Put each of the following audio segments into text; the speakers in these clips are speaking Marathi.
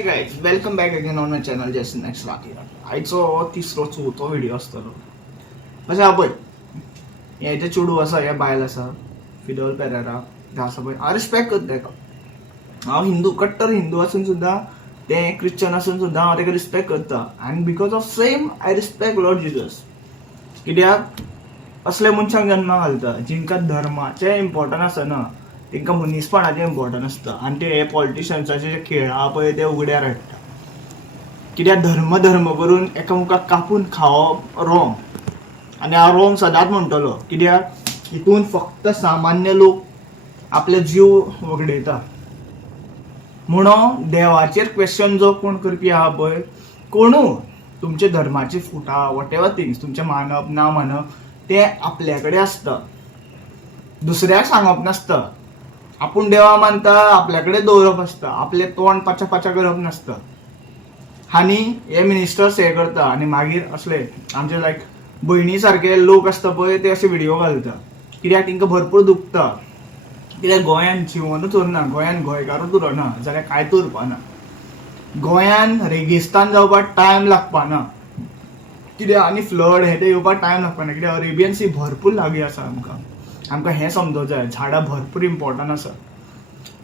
Hey guys, welcome back again on my channel Jason Next Rocky. आयचो तिसरो चवथो व्हिडिओ आसतलो. अशें हा पळय, हें जें चेडूं आसा, हें बायल आसा, फिडेल पेरेरा हें आसा पळय, हांव रिस्पेक्ट करता तेका. हांव हिंदू, कट्टर हिंदू आसून सुद्दां, तें क्रिश्चन आसून सुद्दां हांव तेका रिस्पेक्ट करता. आनी because of same I respect Lord Jesus. कित्याक असल्या मनशांक जन्मा घालता जिंकां धर्माचें इम्पॉर्टंट आसना, तांकां मनीसपणाचें इम्पॉर्टंट आसता. आनी ते पॉलिटिशियन्साचे जे खेळ आहा पळय ते उगड्यार हाडटा. कित्याक धर्म करून एकामेकाक कापून खावप रॉंग. आनी हांव रॉंग सदांच म्हणटलो. कित्याक हितून फक्त सामान्य लोक आपले जीव वगडयता. म्हणून देवाचेर क्वेश्चन जो कोण करपी आहा पळय, कोणूय तुमचे धर्माचे फुटा वॉट एवर थिंग्स तुमचे मानप ना मानप ते आपल्या कडेन आसता, दुसऱ्याक सांगप नासता. आपूण देवा मानता आपल्या कडेन दवरप आसता, आपले तोंड पाच्या करप नासता. आनी हे मिनिस्टर्स हे करता आनी मागीर असले आमचे लायक भयणी सारके लोक आसता पळय ते अशे व्हिडिओ घालता. कित्याक तांकां भरपूर दुखता. कित्याक गोंयान जिवनूच उरना, गोंयान गोंयकारूच उरना जाल्यार कांयच उरपाना. गोंयान रेगिस्तान जावपाक टायम लागपाना. कित्याक आनी फ्लड हे ते येवपाक टायम लागपाना. कित्याक अरेबियन सी भरपूर लागीं आसा आमकां हें समजूंक जाय. झाडां भरपूर इम्पॉर्टंट आसा.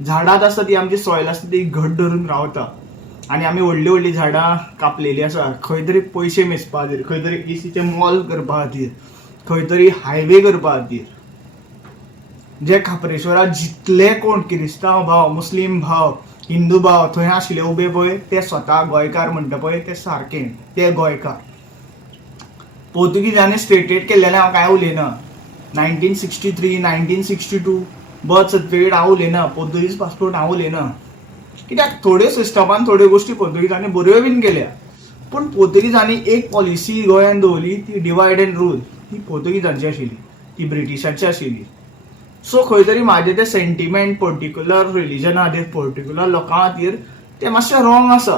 झाडांच आसता ती आमची सॉयल आसता ती घट धरून रावता. आनी आमी व्हडलीं व्हडलीं झाडां कापलेलीं आसा खंय तरी पयशे मेजपा खातीर, खंय तरी एसीचे मॉल करपा खातीर, खंय तरी हायवे करपा खातीर. जे खापरेश्वराक जितले कोण क्रिस्तांव भाव, मुस्लीम भाव, हिंदू भाव थंय आशिल्ले उबे पळय ते स्वता गोंयकार म्हणटा पळय ते सारके, ते गोंयकार. पोर्तुगीजांनी स्टेटेट केल्लेलें हांव कांय उलयना. 1963, 1962 बर्थ सर्टिफिकेट हांव उलयना, पोर्तुगीज पासपोर्ट हांव उलयना. कित्याक थोड्यो सिस्टमान थोड्यो गोश्टी पोर्तुगीजांनी बऱ्यो बीन केल्या. पूण पोर्तुगीजांनी एक पॉलिसी गोंयान दवरली, ती डिवायड एंड रूल. ती पोर्तुगीजांची आशिल्ली, ती ब्रिटिशांची आशिल्ली. सो खंय तरी म्हाजें तें सेंटिमेंट पर्टिक्युलर रिलिजना खातीर, पर्टिक्युलर लोकां खातीर तें मातशें रॉंग आसा.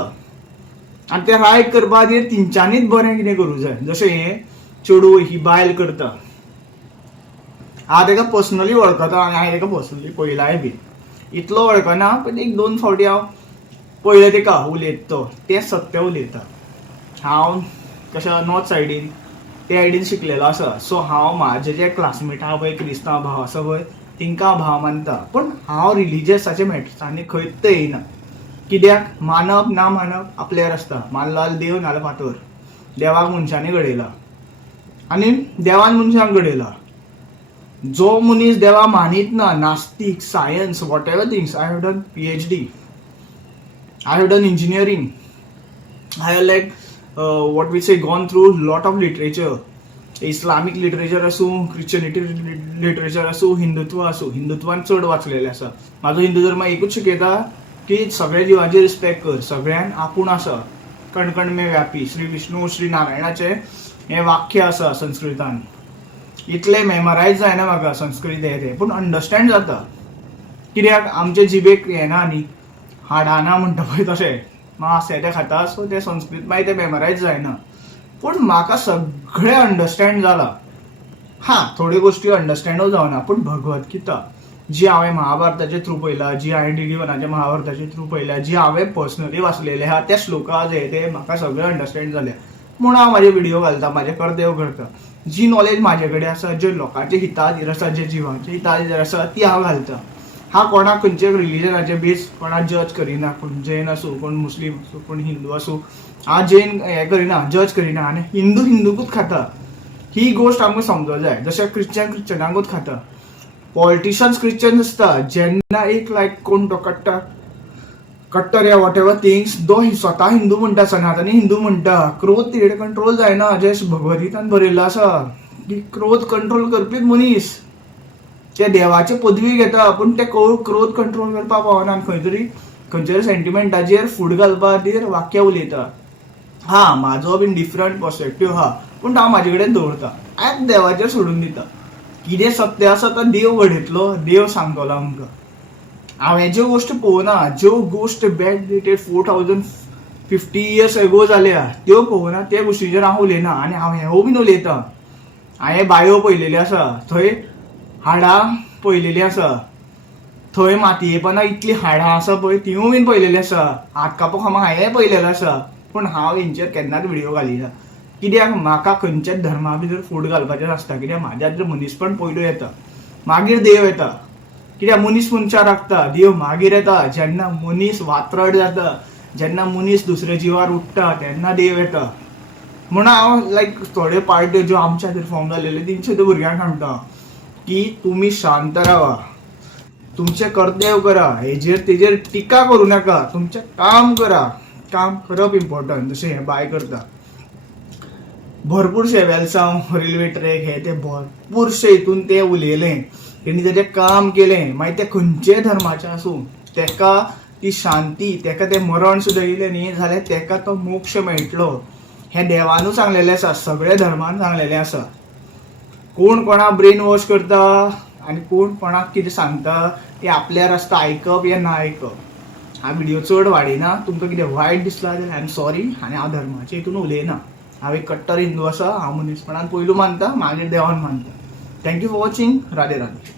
आनी तें रायट करपा खातीर तेंच्यांनीच बरें कितें करूंक जाय. जशें हें चेडूं ही बायल करता. हांव ताका पर्सनली वळखता आनी हांवें ताका पर्सनली पळयलाय बी. इतलो वळखना पूण एक दोन फावटी हांव पळयलें ताका उलयता तो. तें सत्य उलयता. हांव कशें नॉर्थ सायडीन ते सायडीन शिकलेलो आसा. सो हांव म्हाजे जे क्लासमेट आहा पळय क्रिस्तांव भाव आसा पळय तांकां भाव मानता. पूण हांव रिलिजियसाचे मॅटर्सांनी खंयच येयना. कित्याक मानप ना मानप आपल्यार आसता. मानलो जाल्यार देव नाल्यार फातर. देवाक मनशांनी घडयला आनी देवान मनशांक घडयला. जो मनीस देवा मानीत ना, नास्तीक, science whatever things, I have done PhD, I have done engineering, I have like what we say gone through lot of literature. Islamic literature आसूं, क्रिश्चनिटी लिटरेचर आसूं, हिंदुत्व आसूं. हिंदुत्वान चड वाचलेलें आसा. म्हाजो हिंदू धर्म एकूच शिकयता की सगळ्या जिवांची रिस्पेक्ट कर. सगळ्यान आपूण आसा. कण कण मे व्यापी. श्री विष्णू श्री नारायणाचें हें वाक्य आसा संस्कृतान. इतलें मेमरायज जायना म्हाका संस्कृत हें तें, पूण अंडरस्टँड जाता. कित्याक आमचे जिबेक हें ना न्ही, हाडां ना म्हणटा पळय तशें. मांस हें तें खाता सो तें संस्कृत मागीर तें मेमरायज जायना. पूण म्हाका सगळें अंडरस्टँड जालां. हां, थोड्यो गोश्टी अंडरस्टँडूय जावना. पूण भगवद्गीता जी हांवें महाभारताचे थ्रू पळयला, जी हांवें DD1 महाभारताचे थ्रू पळयला, जी हांवें पर्सनली वाचलेले आहा त्या श्लोका जे ते म्हाका सगळें अंडरस्टँड जाल्या. म्हूण हांव म्हाजे व्हिडिओ घालता, म्हाजें कर्तव्य करता. जी नॉलेज म्हाजे कडेन आसा, जे लोकांच्या हिता खातीर आसा, जे जिवांच्या हिता खातीर आसा ती हांव घालता. हांव कोणाक खंयचे रिलिजनाचे बेस कोणाक जज करिना. कोण जैन आसूं, कोण मुस्लीम आसूं, कोण हिंदू आसूं, हांव जैन हें करिना, जज करिना. आनी हिंदू हिंदूकूच खाता. ही गोश्ट आमकां समजूंक जाय. जशें क्रिश्चनाकूच खाता. पॉलिटिशियन्स क्रिश्चन आसता. जेन्ना एक लायक कोण तो कट्टर या वॉट एवर थिंग्स तो स्वता हिंदू म्हणटा, सनातनी हिंदू म्हणटा. क्रोध तेडे कंट्रोल जायना. जे भगवद्गीतान बरयल्लें आसा की क्रोध कंट्रोल करपीच मनीस. ते देवाचे पदवी घेता पूण ते क्रोध कंट्रोल करपाक पावना. खंय तरी खंयच्या सेंटिमेंटाचेर फूट घालपा खातीर वाक्य उलयता. हां, म्हाजो बीन डिफरंट पर्स्पेक्टीव आहा पूण हांव म्हाजे कडेन दवरता. हांव देवाचेर सोडून दिता. कितें सत्य आसा तो देव घडयतलो, देव सांगतलो आमकां. हांवें ज्यो गोश्टी पळोवना, ज्यो गोश्ट बॅक डेटेड 4050 years एगो जाल्या त्यो पळोवना, त्या गोश्टीचेर हांव उलयना. आनी हांव हेंवूय बीन उलयतां. हांवें बायो पळयलेल्यो आसा, थंय हाडां पळयलेलीं आसा. थंय मातयेपणां इतली हाडां आसा पळय तिवूय बीन पळयलेली आसा. हात कापो खांबा हांवेंय पळयलेलो आसा. पूण हांव हेंचेर केन्नाच व्हिडिओ घालिना. कित्याक म्हाका खंयच्याच धर्मा भितर फूट घालपाचें नासता. कित्याक म्हाज्या भितर मनीसपण पयलू येता, मागीर देव येता. कित्याक मनीस मनशाक राखता, देव मागीर येता. जेन्ना मनीस वात्रट जाता, जेन्ना मनीस दुसऱ्या जिवार उठ्ठा, तेन्ना देव येता. म्हणून हांव लायक थोड्यो पार्ट्यो ज्यो आमच्या खातीर फॉर्म जाल्लेल्यो तेंच्या त्या भुरग्यांक सांगता की तुमी शांत रावा, तुमचें कर्तव्य करा, हेजेर तेजेर टिका करूं नाका, तुमचें काम करा. काम करप इम्पॉर्टंट, जशें हें बाय करता. भरपूरशे वेलसांव रेल्वे ट्रॅक हे ते भरपूरशे हितून ते उलयलें, तेणी तेजें काम केलें. मागीर ते खंयचेय धर्माचे आसूं, तेका ती शांती, तेका तें मरण सुद्दां येयलें न्ही जाल्यार तेका तो मोक्ष मेळटलो. हें देवानूच सांगलेलें आसा, सगळ्या धर्मान सांगलेलें आसा. कोण कोणाक ब्रेन वॉश करता आनी कोण कोणाक कितें सांगता तें आपल्यार आसता, आयकप या ना आयकप. हांव व्हिडिओ चड वाडयना. तुमकां कितें वायट दिसलां जाल्यार आय एम सॉरी. आनी हांव धर्माचे हितून उलयना. हांव एक कट्टर हिंदू आसा. हांव मनीसपणान पयलू मानता, मागीर देवान मानता. Thank you for watching. Radhe Radhe.